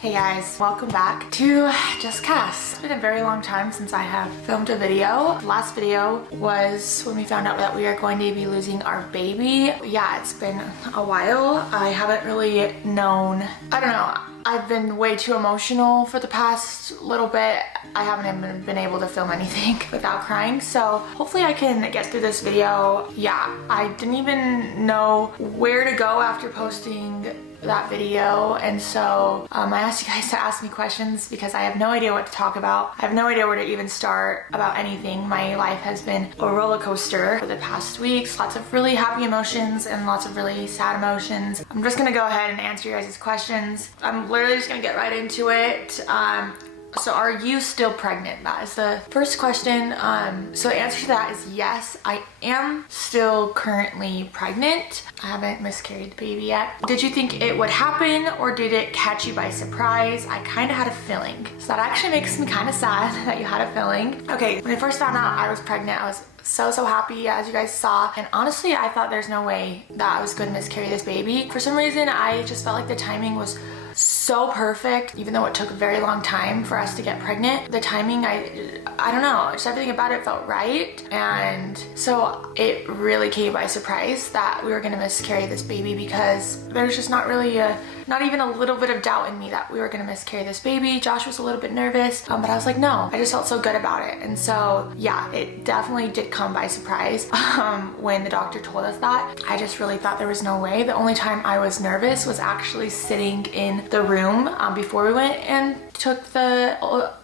Hey guys, welcome back to Just Cass. It's been a very long time since I have filmed a video. The last video was when we found out that we are going to be losing our baby. Yeah, it's been a while. I haven't really known, I don't know, I've been way too emotional for the past little bit. I haven't even been able to film anything without crying, so hopefully I can get through this video. Yeah, I didn't even know where to go after posting that video, and so I asked you guys to ask me questions because I have no idea what to talk about. I have no idea where to even start about anything. My life has been a roller coaster for the past weeks. Lots of really happy emotions and lots of really sad emotions. I'm just gonna go ahead and answer your guys' questions. I'm literally just gonna get right into it. So are you still pregnant? That is the first question. So the answer to that is yes, I am still currently pregnant. I haven't miscarried the baby yet. Did you think it would happen or did it catch you by surprise? I kind of had a feeling. So that actually makes me kind of sad that you had a feeling. Okay, when I first found out I was pregnant, I was so happy, as you guys saw, and honestly I thought there's no way that I was going to miscarry this baby. For some reason I just felt like the timing was so perfect. Even though it took a very long time for us to get pregnant, the timing, I don't know, just everything about it felt right. And so it really came by surprise that we were gonna miscarry this baby, because there's just not really not even a little bit of doubt in me that we were gonna miscarry this baby. Josh was a little bit nervous, but I was like, no, I just felt so good about it. And so yeah, it definitely did come by surprise when the doctor told us that. I just really thought there was no way. The only time I was nervous was actually sitting in the room before we went and took the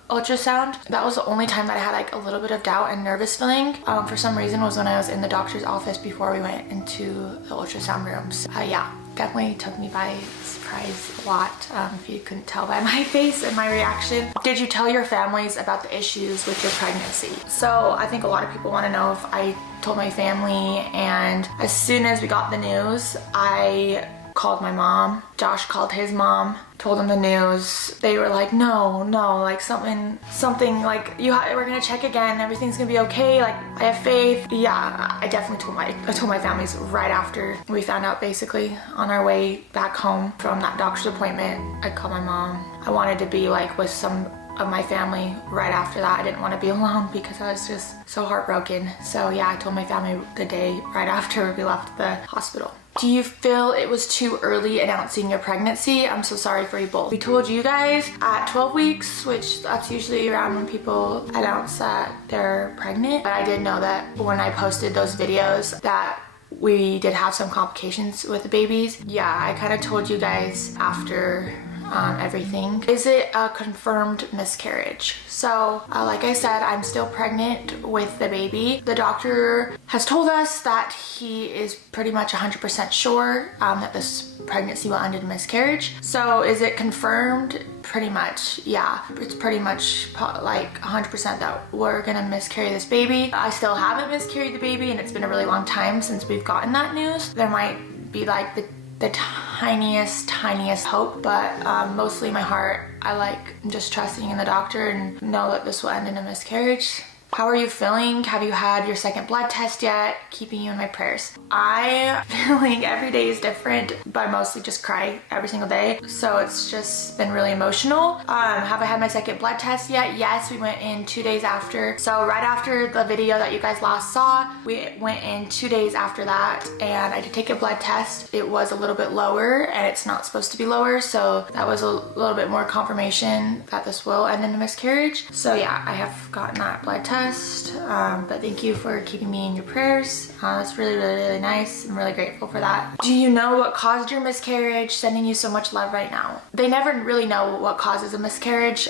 ultrasound. That was the only time that I had like a little bit of doubt and nervous feeling. For some reason was when I was in the doctor's office before we went into the ultrasound rooms. Yeah, definitely took me by surprise a lot, if you couldn't tell by my face and my reaction. Did you tell your families about the issues with your pregnancy? So I think a lot of people want to know if I told my family, and as soon as we got the news, I called my mom. Josh called his mom, told them the news. They were like, no, like something like we're gonna check again, everything's gonna be okay, like I have faith. Yeah, I definitely told my families right after we found out. Basically on our way back home from that doctor's appointment, I called my mom. I wanted to be like with some of my family right after that. I didn't want to be alone because I was just so heartbroken. So yeah, I told my family the day right after we left the hospital. Do you feel it was too early announcing your pregnancy? I'm so sorry for you both. We told you guys at 12 weeks, which that's usually around when people announce that they're pregnant. But I did know that when I posted those videos that we did have some complications with the babies. Yeah, I kind of told you guys after everything. Is it a confirmed miscarriage? So like I said, I'm still pregnant with the baby. The doctor has told us that he is pretty much 100% sure that this pregnancy will end in miscarriage. So is it confirmed? Pretty much, yeah. It's pretty much like 100% that we're gonna miscarry this baby. I still haven't miscarried the baby, and it's been a really long time since we've gotten that news. There might be like the tiniest hope, but mostly my heart, I like just trusting in the doctor and know that this will end in a miscarriage. How are you feeling? Have you had your second blood test yet? Keeping you in my prayers. I'm feeling every day is different, but I mostly just cry every single day. So it's just been really emotional. Have I had my second blood test yet? Yes, we went in 2 days after. So right after the video that you guys last saw, we went in 2 days after that, and I did take a blood test. It was a little bit lower, and it's not supposed to be lower. So that was a little bit more confirmation that this will end in a miscarriage. So yeah, I have gotten that blood test. But thank you for keeping me in your prayers. That's really nice. I'm really grateful for that. Do you know what caused your miscarriage? Sending you so much love right now. They never really know what causes a miscarriage.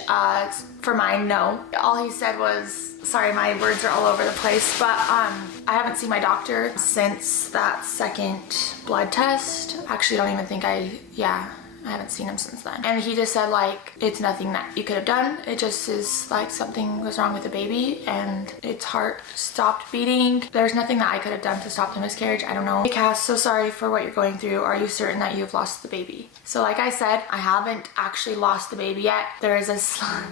For mine, no. All he said was, sorry, my words are all over the place, but I haven't seen my doctor since that second blood test. Actually, I don't even think I haven't seen him since then. And he just said like, it's nothing that you could have done. It just is like something was wrong with the baby and its heart stopped beating. There's nothing that I could have done to stop the miscarriage. I don't know. Hey Cass, so sorry for what you're going through. Are you certain that you've lost the baby? So like I said, I haven't actually lost the baby yet. There is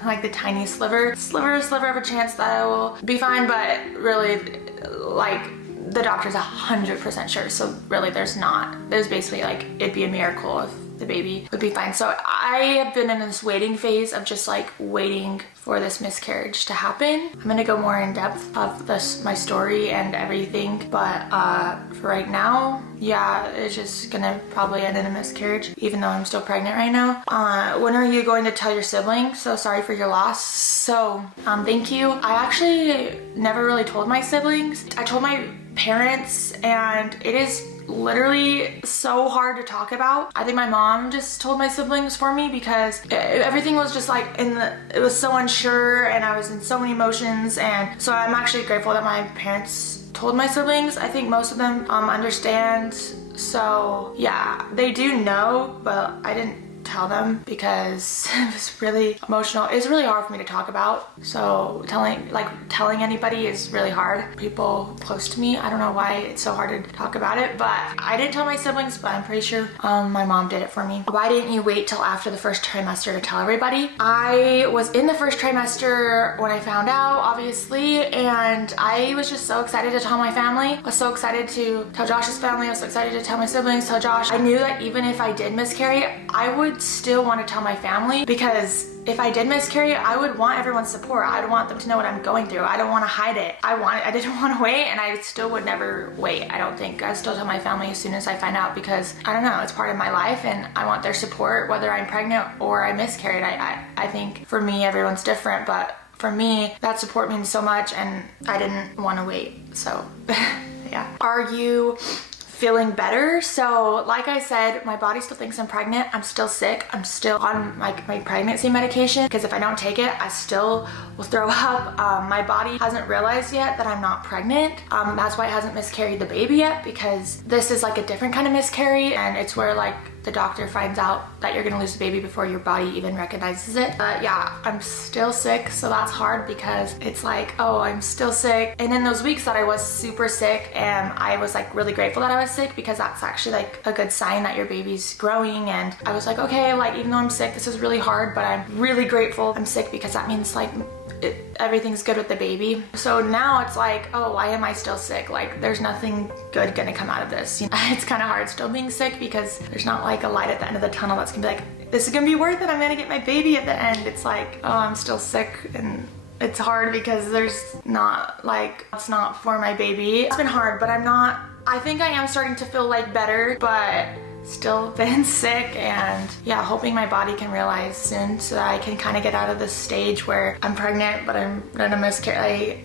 like the tiny sliver of a chance that I will be fine, but really like the doctor's 100% sure. So really there's basically like, it'd be a miracle if the baby would be fine. So I have been in this waiting phase of just like waiting for this miscarriage to happen. I'm gonna go more in depth of my story and everything, but for right now, yeah, it's just gonna probably end in a miscarriage, even though I'm still pregnant right now. When are you going to tell your siblings? So sorry for your loss. So thank you. I actually never really told my siblings. I told my parents, and it is literally so hard to talk about. I think my mom just told my siblings for me because everything was just like it was so unsure, and I was in so many emotions. And so I'm actually grateful that my parents told my siblings. I think most of them understand. So yeah, they do know, but I didn't tell them because it was really emotional. It's really hard for me to talk about. So telling anybody is really hard. People close to me, I don't know why it's so hard to talk about it, but I didn't tell my siblings, but I'm pretty sure my mom did it for me. Why didn't you wait till after the first trimester to tell everybody? I was in the first trimester when I found out, obviously, and I was just so excited to tell my family. I was so excited to tell Josh's family. I was so excited to tell my siblings, tell Josh. I knew that even if I did miscarry, I would still want to tell my family, because if I did miscarry, I would want everyone's support. I'd want them to know what I'm going through. I don't want to hide it. I didn't want to wait, and I still would never wait. I don't think. I still tell my family as soon as I find out, because I don't know, it's part of my life and I want their support whether I'm pregnant or I miscarried. I think for me, everyone's different, but for me, that support means so much, and I didn't want to wait. So yeah. Are you feeling better? So like I said, my body still thinks I'm pregnant. I'm still sick. I'm still on my pregnancy medication, because if I don't take it, I still will throw up. My body hasn't realized yet that I'm not pregnant. That's why it hasn't miscarried the baby yet, because this is like a different kind of miscarry, and it's where like the doctor finds out that you're gonna lose the baby before your body even recognizes it. But yeah, I'm still sick, so that's hard, because it's like, oh, I'm still sick. And in those weeks that I was super sick, and I was like really grateful that I was sick, because that's actually like a good sign that your baby's growing. And I was like, okay, like even though I'm sick, this is really hard, but I'm really grateful I'm sick, because that means like everything's good with the baby. So now it's like, oh, why am I still sick? Like there's nothing good gonna come out of this. You know, it's kind of hard still being sick, because there's not like a light at the end of the tunnel that's gonna be like, this is gonna be worth it. I'm gonna get my baby at the end. It's like, oh, I'm still sick, and it's hard because there's not like, it's not for my baby. It's been hard, but I think I am starting to feel like better, but still been sick. And yeah, hoping my body can realize soon so that I can kind of get out of this stage where I'm pregnant but I'm gonna miscarry.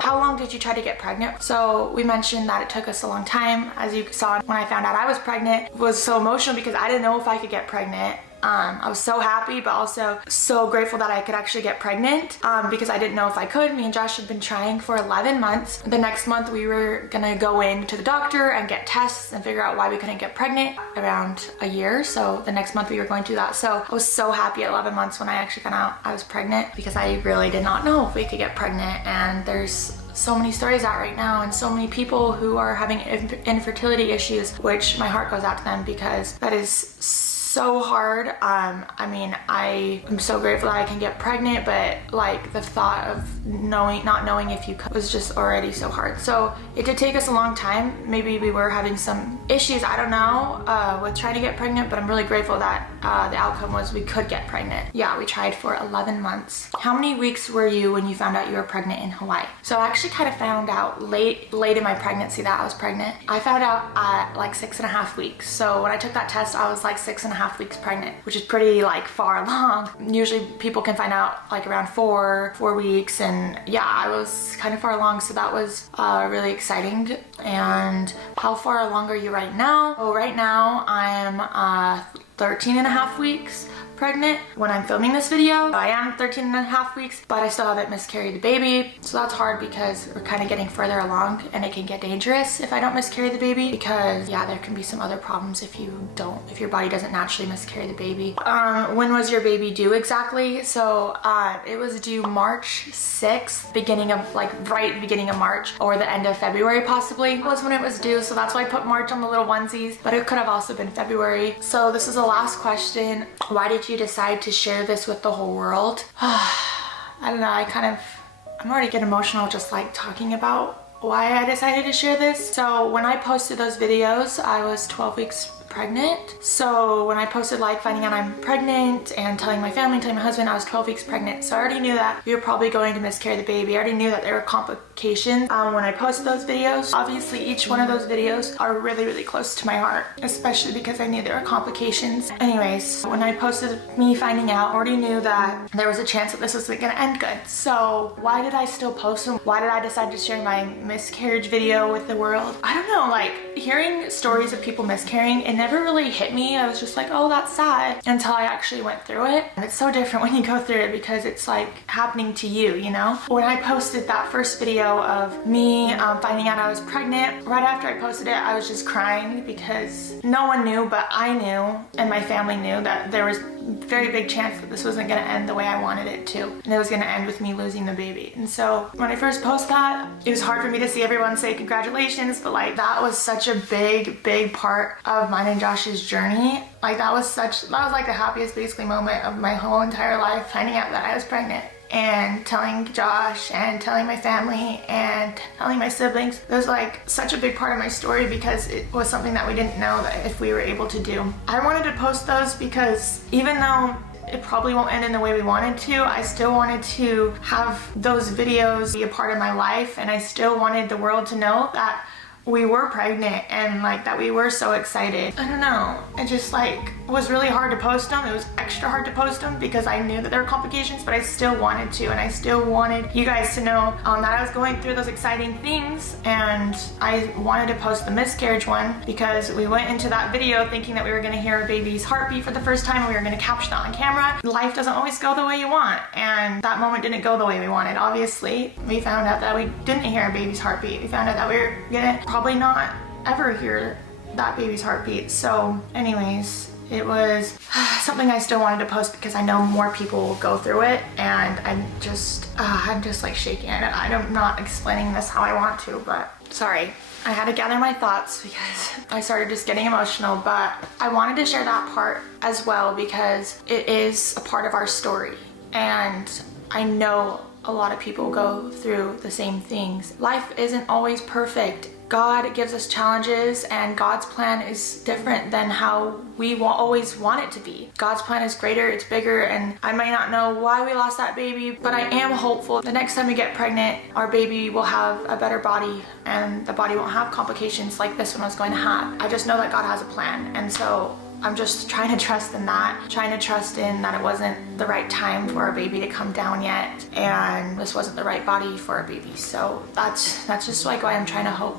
How long did you try to get pregnant? So we mentioned that it took us a long time. As you saw, when I found out I was pregnant, it was so emotional because I didn't know if I could get pregnant. I was so happy, but also so grateful that I could actually get pregnant, because I didn't know if I could. Me and Josh had been trying for 11 months. The next month we were gonna go in to the doctor and get tests and figure out why we couldn't get pregnant around a year. So the next month we were going to do that. So I was so happy at 11 months when I actually found out I was pregnant, because I really did not know if we could get pregnant. And there's so many stories out right now, and so many people who are having infertility issues, which my heart goes out to them, because that is so hard. I mean, I am so grateful that I can get pregnant, but like the thought of not knowing if you could was just already so hard. So it did take us a long time. Maybe we were having some issues, I don't know, with trying to get pregnant, but I'm really grateful that the outcome was we could get pregnant. Yeah, we tried for 11 months. How many weeks were you when you found out you were pregnant in Hawaii? So I actually kind of found out late in my pregnancy that I was pregnant. I found out at like 6.5 weeks. So when I took that test, I was like 6.5 weeks pregnant, which is pretty like far along. Usually people can find out like around 4 weeks, and yeah, I was kind of far along, so that was really exciting. And how far along are you right now? Well, right now I'm 13.5 weeks pregnant when I'm filming this video. I am 13.5 weeks, but I still haven't miscarried the baby. So that's hard because we're kind of getting further along, and it can get dangerous if I don't miscarry the baby, because yeah, there can be some other problems if your body doesn't naturally miscarry the baby. When was your baby due exactly? So it was due March 6th, right beginning of March, or the end of February possibly was when it was due. So that's why I put March on the little onesies, but it could have also been February. So this is the last question. Why did you decide to share this with the whole world? I don't know, I'm already getting emotional just like talking about why I decided to share this. So when I posted those videos, I was 12 weeks pregnant. So when I posted like finding out I'm pregnant and telling my family, telling my husband I was 12 weeks pregnant. So I already knew that we were probably going to miscarry the baby. I already knew that there were complications when I posted those videos. Obviously each one of those videos are really, really close to my heart, especially because I knew there were complications. Anyways, when I posted me finding out, I already knew that there was a chance that this wasn't gonna end good. So why did I still post them? Why did I decide to share my miscarriage video with the world? I don't know, like hearing stories of people miscarrying, it never really hit me. I was just like, oh, that's sad, until I actually went through it. And it's so different when you go through it because it's like happening to you, you know? When I posted that first video of me finding out I was pregnant, right after I posted it, I was just crying because no one knew, but I knew and my family knew that there was very big chance that this wasn't gonna end the way I wanted it to. And it was gonna end with me losing the baby. And so when I first posted that, it was hard for me to see everyone say congratulations, but like that was such a big part of mine and Josh's journey. Like that was like the happiest basically moment of my whole entire life, finding out that I was pregnant and telling Josh and telling my family and telling my siblings. It was like such a big part of my story because it was something that we didn't know that if we were able to do. I wanted to post those because even though it probably won't end in the way we wanted to, I still wanted to have those videos be a part of my life, and I still wanted the world to know that we were pregnant and like that we were so excited. I don't know, it just like was really hard to post them. It was extra hard to post them because I knew that there were complications, but I still wanted to, and I still wanted you guys to know that I was going through those exciting things. And I wanted to post the miscarriage one because we went into that video thinking that we were gonna hear a baby's heartbeat for the first time and we were gonna capture that on camera. Life doesn't always go the way you want, and that moment didn't go the way we wanted. Obviously, we found out that we didn't hear a baby's heartbeat. We found out that we were gonna probably not ever hear that baby's heartbeat. So anyways, it was something I still wanted to post because I know more people will go through it, and I'm just like shaking. I'm not explaining this how I want to, but sorry. I had to gather my thoughts because I started just getting emotional, but I wanted to share that part as well because it is a part of our story, and I know a lot of people go through the same things. Life isn't always perfect. God gives us challenges, and God's plan is different than how we always want it to be. God's plan is greater, it's bigger, and I might not know why we lost that baby, but I am hopeful the next time we get pregnant, our baby will have a better body and the body won't have complications like this one was going to have. I just know that God has a plan, and so I'm just trying to trust in that, trying to trust in that it wasn't the right time for our baby to come down yet, and this wasn't the right body for our baby. So that's just like why I'm trying to hope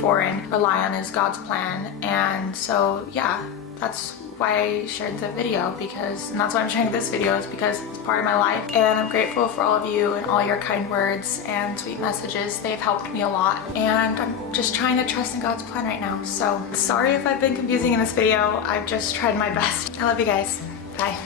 for and rely on is God's plan. And so yeah, that's why I shared the video, and that's why I'm sharing this video, is because it's part of my life, and I'm grateful for all of you and all your kind words and sweet messages. They've helped me a lot, and I'm just trying to trust in God's plan right now. So sorry if I've been confusing in this video. I've just tried my best. I love you guys. Bye.